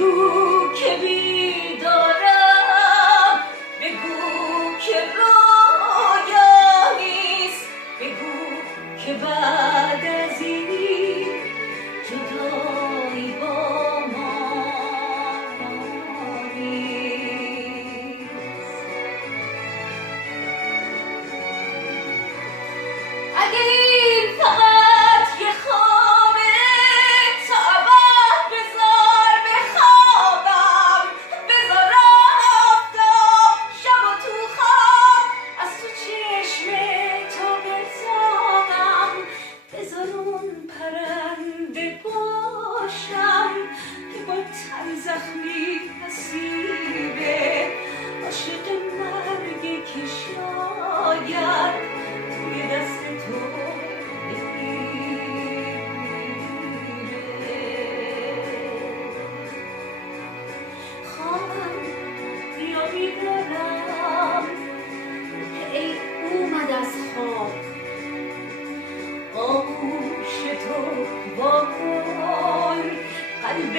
بگو که بیدارم، بگو که رویا نیست، بگو که بعد از این جدایی با ما نیست. اگه این فقط یه خوابه، تا ابد بذار بخوابم، بذار آفتاب شب و تو خواب از تو چشم تو بتابم، بذار اون پرنده باشم که با تن زخمی نصیبه، عاشق مرگی که شاید توی دست تو خوابم یا بیدارم که ای اومد از خواب، آغوش تو با کن قلب